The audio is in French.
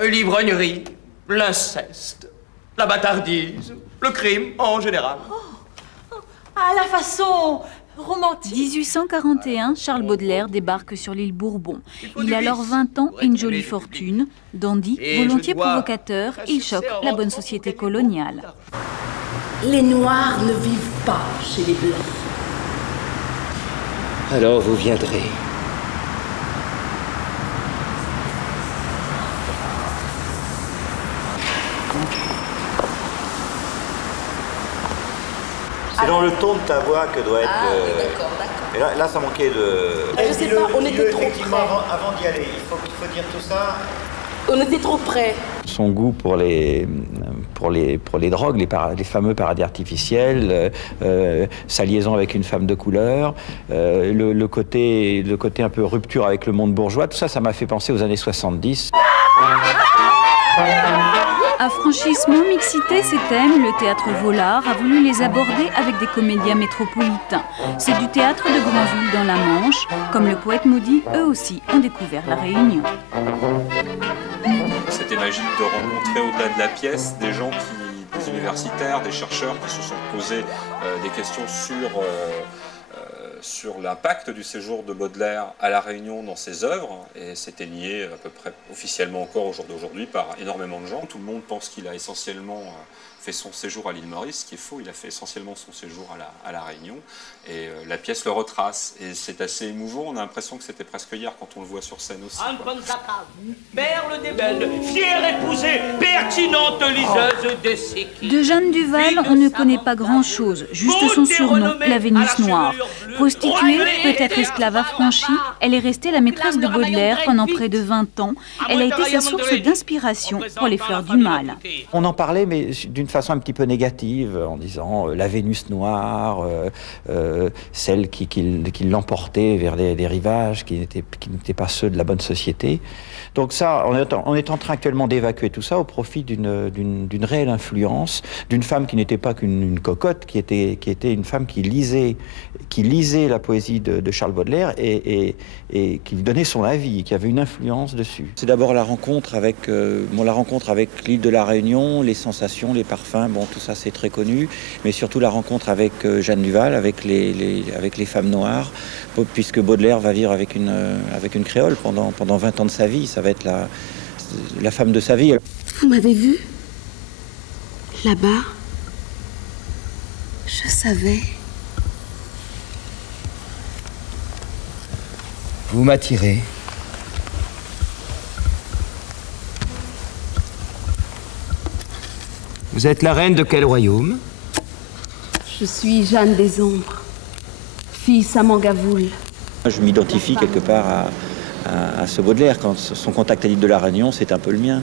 l'ivrognerie, l'inceste, la bâtardise, le crime en général. À la façon romantique. 1841, Charles Baudelaire débarque sur l'île Bourbon. Il a alors 20 ans et une jolie fortune. Dandy, volontiers provocateur, il choque la bonne société coloniale. Les Noirs ne vivent pas chez les Blancs. Alors vous viendrez. C'est dans le ton de ta voix que doit être... D'accord, d'accord. Et là, ça manquait de... Je sais pas, on était trop effectivement, près. avant d'y aller, il faut dire tout ça. On était trop près. Son goût pour les drogues, les fameux paradis artificiels, sa liaison avec une femme de couleur, le côté un peu rupture avec le monde bourgeois, tout ça, ça m'a fait penser aux années 70. Affranchissement, mixité, ces thèmes, le théâtre Vollard a voulu les aborder avec des comédiens métropolitains. C'est du théâtre de grande ville dans la Manche. Comme le poète Maudy, eux aussi ont découvert la Réunion. C'était magique de rencontrer au-delà de la pièce des gens des universitaires, des chercheurs qui se sont posés des questions sur l'impact du séjour de Baudelaire à La Réunion dans ses œuvres, et c'était lié à peu près officiellement encore au jour d'aujourd'hui par énormément de gens. Tout le monde pense qu'il a essentiellement fait son séjour à l'île Maurice, ce qui est faux, il a fait essentiellement son séjour à la Réunion, et la pièce le retrace, et c'est assez émouvant, on a l'impression que c'était presque hier quand on le voit sur scène aussi. Perle d'ébène, fière épousée, pertinente liseuse de séquilles. De Jeanne Duval, on ne connaît pas grand-chose, juste son surnom, la Vénus noire. Prostituée, peut-être esclave affranchie, elle est restée la maîtresse de Baudelaire pendant près de 20 ans. Elle a été sa source d'inspiration pour les fleurs du mal. On en parlait, mais d'une façon un petit peu négative, en disant la Vénus noire, celle qui l'emportait vers des rivages qui n'étaient pas ceux de la bonne société. Donc ça, on est en train actuellement d'évacuer tout ça au profit d'une réelle influence, d'une femme qui n'était pas qu'une cocotte, qui était une femme qui lisait la poésie de Charles Baudelaire et qui lui donnait son avis, qui avait une influence dessus. C'est d'abord la rencontre avec l'île de la Réunion, les sensations, les parfums, bon, tout ça c'est très connu, mais surtout la rencontre avec Jeanne Duval, avec les femmes noires, puisque Baudelaire va vivre avec une créole pendant 20 ans de sa vie. Ça va être la femme de sa vie. Vous m'avez vu là-bas? Je savais. Vous m'attirez. Vous êtes la reine de quel royaume? Je suis Jeanne des Ombres, fille Samangavoul. Je m'identifie quelque part à ce Baudelaire. Quand son contact à l'île de la Réunion, c'est un peu le mien.